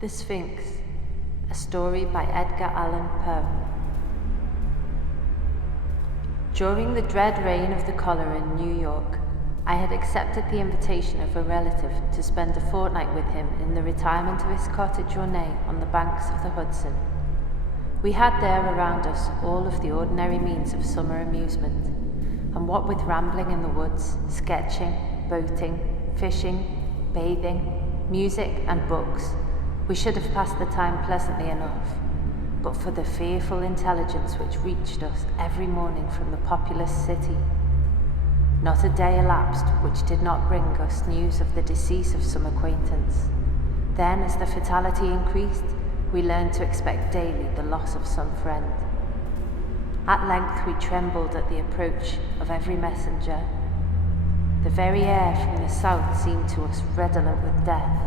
The Sphinx, a story by Edgar Allan Poe. During the dread reign of the cholera in New York, I had accepted the invitation of a relative to spend a fortnight with him in the retirement of his cottage ornée on the banks of the Hudson. We had there around us all of the ordinary means of summer amusement, and what with rambling in the woods, sketching, boating, fishing, bathing, music and books, we should have passed the time pleasantly enough, but for the fearful intelligence which reached us every morning from the populous city. Not a day elapsed which did not bring us news of the decease of some acquaintance. Then, as the fatality increased, we learned to expect daily the loss of some friend. At length we trembled at the approach of every messenger. The very air from the south seemed to us redolent with death.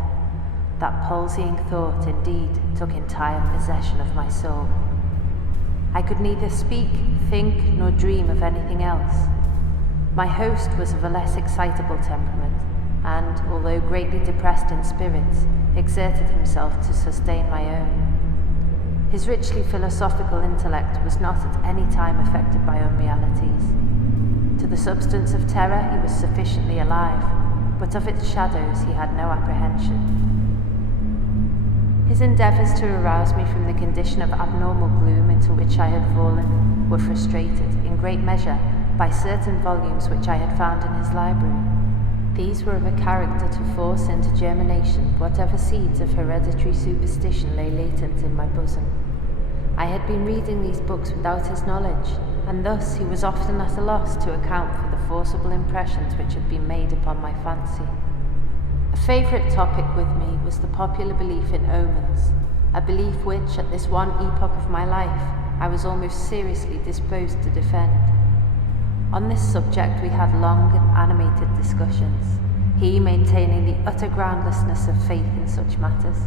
That palsying thought indeed took entire possession of my soul. I could neither speak, think, nor dream of anything else. My host was of a less excitable temperament, and, although greatly depressed in spirits, exerted himself to sustain my own. His richly philosophical intellect was not at any time affected by unrealities. To the substance of terror he was sufficiently alive, but of its shadows he had no apprehension. His endeavours to arouse me from the condition of abnormal gloom into which I had fallen were frustrated, in great measure, by certain volumes which I had found in his library. These were of a character to force into germination whatever seeds of hereditary superstition lay latent in my bosom. I had been reading these books without his knowledge, and thus he was often at a loss to account for the forcible impressions which had been made upon my fancy. A favourite topic with me was the popular belief in omens, a belief which, at this one epoch of my life, I was almost seriously disposed to defend. On this subject we had long and animated discussions, he maintaining the utter groundlessness of faith in such matters,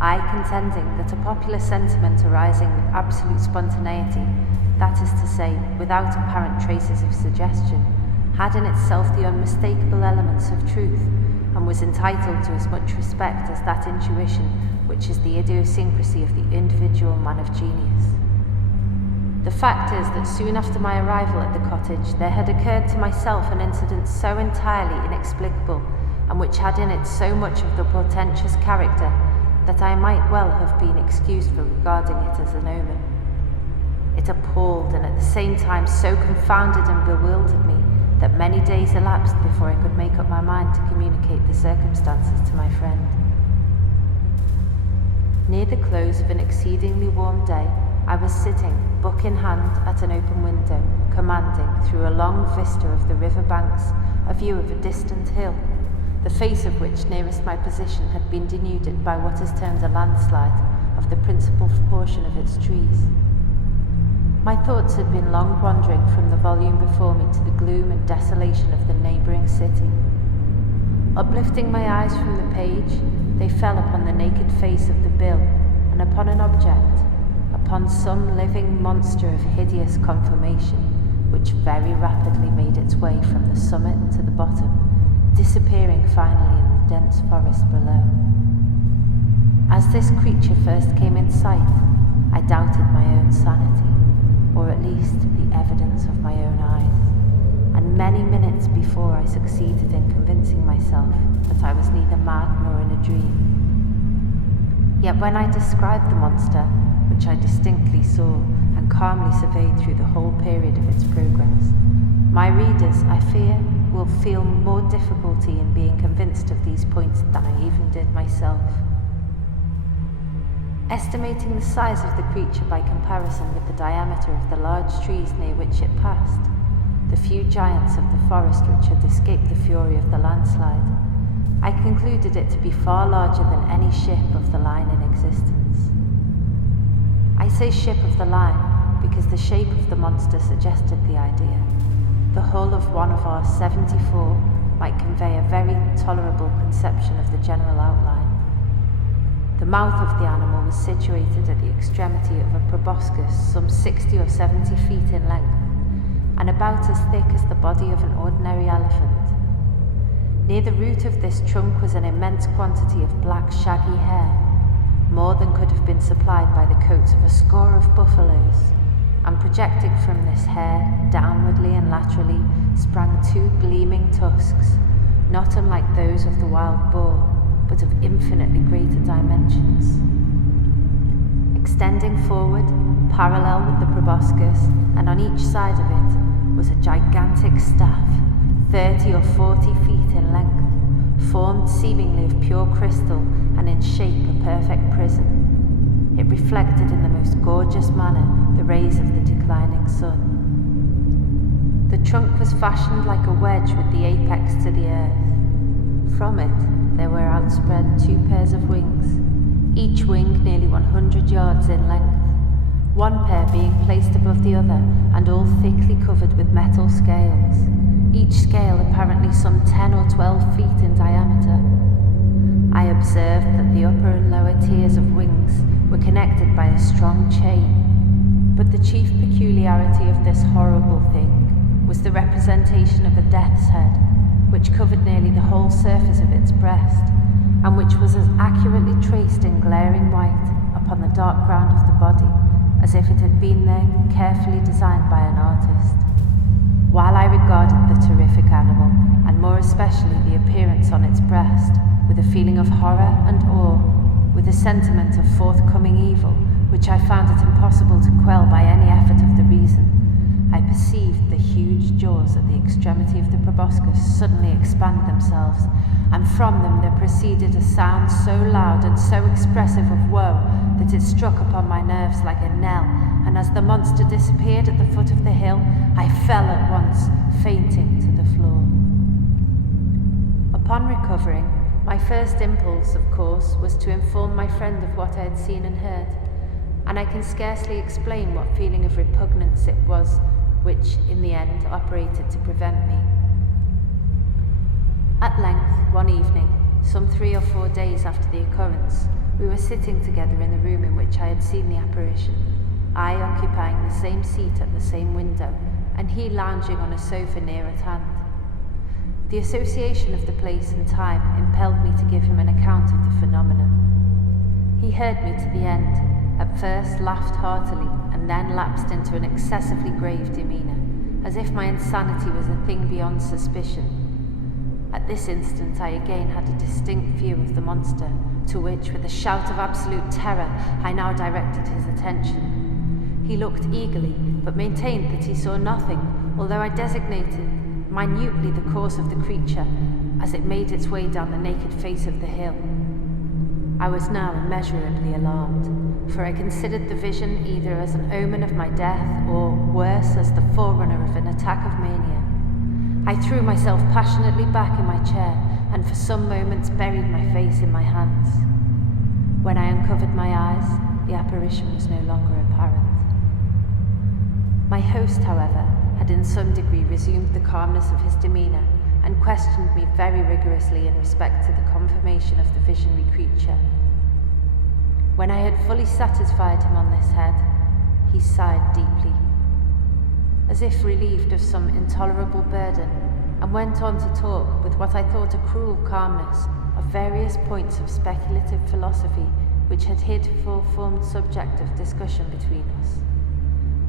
I contending that a popular sentiment arising with absolute spontaneity, that is to say, without apparent traces of suggestion, had in itself the unmistakable elements of truth, and was entitled to as much respect as that intuition which is the idiosyncrasy of the individual man of genius. The fact is that soon after my arrival at the cottage there had occurred to myself an incident so entirely inexplicable, and which had in it so much of the portentous character, that I might well have been excused for regarding it as an omen. It appalled and at the same time so confounded and bewildered me that many days elapsed before I could make up my mind to communicate the circumstances to my friend. Near the close of an exceedingly warm day, I was sitting, book in hand, at an open window, commanding, through a long vista of the river banks, a view of a distant hill, the face of which nearest my position had been denuded by what is termed a landslide of the principal portion of its trees. My thoughts had been long wandering from the volume before me to the gloom and desolation of the neighbouring city. Uplifting my eyes from the page, they fell upon the naked face of the bill, and upon an object, upon some living monster of hideous conformation, which very rapidly made its way from the summit to the bottom, disappearing finally in the dense forest below. As this creature first came in sight, I doubted my own sanity, or at least the evidence of my own eyes, and many minutes before I succeeded in convincing myself that I was neither mad nor in a dream. Yet when I described the monster, which I distinctly saw and calmly surveyed through the whole period of its progress, my readers, I fear, will feel more difficulty in being convinced of these points than I even did myself. Estimating the size of the creature by comparison with the diameter of the large trees near which it passed, the few giants of the forest which had escaped the fury of the landslide, I concluded it to be far larger than any ship of the line in existence. I say ship of the line because the shape of the monster suggested the idea. The hull of one of our 74 might convey a very tolerable conception of the general outline. The mouth of the animal was situated at the extremity of a proboscis some 60 or 70 feet in length, and about as thick as the body of an ordinary elephant. Near the root of this trunk was an immense quantity of black shaggy hair, more than could have been supplied by the coats of a score of buffaloes, and projecting from this hair, downwardly and laterally, sprang two gleaming tusks, not unlike those of the wild boar, but of infinitely greater dimensions. Extending forward, parallel with the proboscis, and on each side of it, was a gigantic staff, 30 or 40 feet in length, formed seemingly of pure crystal and in shape a perfect prism. It reflected in the most gorgeous manner the rays of the declining sun. The trunk was fashioned like a wedge with the apex to the earth. From it there were outspread two pairs of wings, each wing nearly 100 yards in length, one pair being placed above the other and all thickly covered with metal scales, each scale apparently some 10 or 12 feet in diameter. I observed that the upper and lower tiers of wings were connected by a strong chain, but the chief peculiarity of this horrible thing was the representation of a death's head, which covered nearly the whole surface of its breast, and which was as accurately traced in glaring white upon the dark ground of the body as if it had been there carefully designed by an artist. While I regarded the terrific animal, and more especially the appearance on its breast, with a feeling of horror and awe, with a sentiment of forthcoming evil, which I found it impossible to quell by any effort of the reason, I perceived the huge jaws at the extremity of the proboscis suddenly expand themselves, and from them there proceeded a sound so loud and so expressive of woe that it struck upon my nerves like a knell, and as the monster disappeared at the foot of the hill, I fell at once, fainting, to the floor. Upon recovering, my first impulse, of course, was to inform my friend of what I had seen and heard, and I can scarcely explain what feeling of repugnance it was which, in the end, operated to prevent me. At length, one evening, some 3 or 4 days after the occurrence, we were sitting together in the room in which I had seen the apparition, I occupying the same seat at the same window, and he lounging on a sofa near at hand. The association of the place and time impelled me to give him an account of the phenomenon. He heard me to the end, at first laughed heartily, and then lapsed into an excessively grave demeanour, as if my insanity was a thing beyond suspicion. At this instant I again had a distinct view of the monster, to which, with a shout of absolute terror, I now directed his attention. He looked eagerly, but maintained that he saw nothing, although I designated minutely the course of the creature as it made its way down the naked face of the hill. I was now immeasurably alarmed, for I considered the vision either as an omen of my death or, worse, as the forerunner of an attack of mania. I threw myself passionately back in my chair and for some moments buried my face in my hands. When I uncovered my eyes, the apparition was no longer apparent. My host, however, had in some degree resumed the calmness of his demeanour and questioned me very rigorously in respect to the confirmation of the visionary creature. When I had fully satisfied him on this head, he sighed deeply, as if relieved of some intolerable burden, and went on to talk with what I thought a cruel calmness of various points of speculative philosophy which had heretofore formed subject of discussion between us.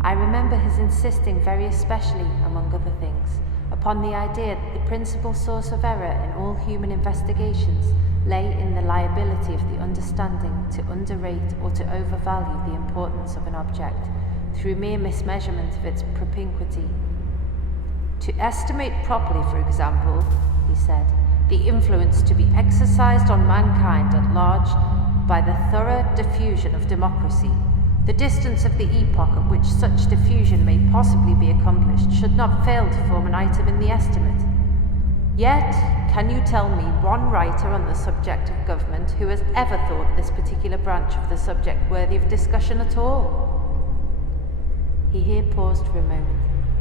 I remember his insisting very especially, among other things, upon the idea that the principal source of error in all human investigations lay in the liability of the understanding to underrate or to overvalue the importance of an object through mere mismeasurement of its propinquity. To estimate properly, for example, he said, the influence to be exercised on mankind at large by the thorough diffusion of democracy, the distance of the epoch at which such diffusion may possibly be accomplished should not fail to form an item in the estimate. Yet, can you tell me one writer on the subject of government who has ever thought this particular branch of the subject worthy of discussion at all? He here paused for a moment,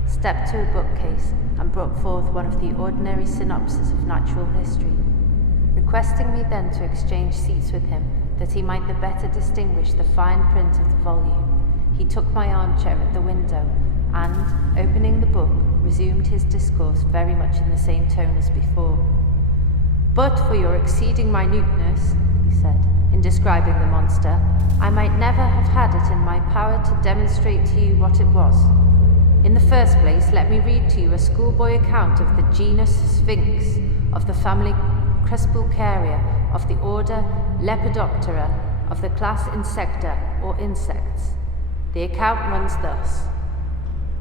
stepped to a bookcase, and brought forth one of the ordinary synopses of natural history, requesting me then to exchange seats with him that he might the better distinguish the fine print of the volume. He took my armchair at the window and, opening the book, resumed his discourse very much in the same tone as before. But for your exceeding minuteness, he said, In describing the monster, I might never have had it in my power to demonstrate to you what it was. In the first place, let me read to you a schoolboy account of the genus Sphinx, of the family Crespulcaria, of the order Lepidoptera, of the class Insecta, or insects. The account runs thus.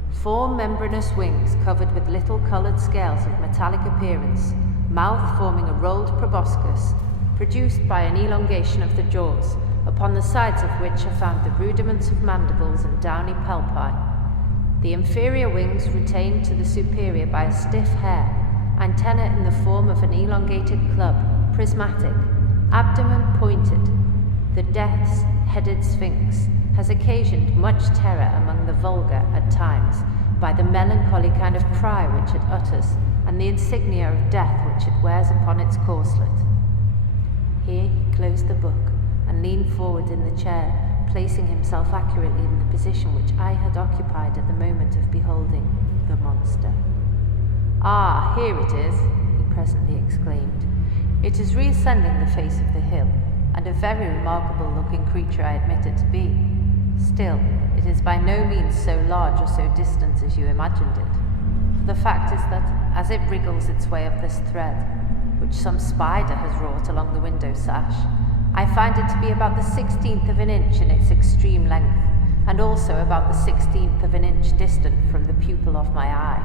4 membranous wings covered with little coloured scales of metallic appearance, mouth forming a rolled proboscis, produced by an elongation of the jaws, upon the sides of which are found the rudiments of mandibles and downy palpi. The inferior wings retained to the superior by a stiff hair, antenna in the form of an elongated club, prismatic, abdomen pointed. The death's-headed Sphinx has occasioned much terror among the vulgar at times by the melancholy kind of cry which it utters and the insignia of death which it wears upon its corselet. Here he closed the book and leaned forward in the chair, placing himself accurately in the position which I had occupied at the moment of beholding the monster. "Ah, here it is," he presently exclaimed. "It is reascending the face of the hill, and a very remarkable-looking creature I admit it to be. Still, it is by no means so large or so distant as you imagined it. For the fact is that, as it wriggles its way up this thread, which some spider has wrought along the window sash, I find it to be about the 16th of an inch in its extreme length, and also about the 16th of an inch distant from the pupil of my eye."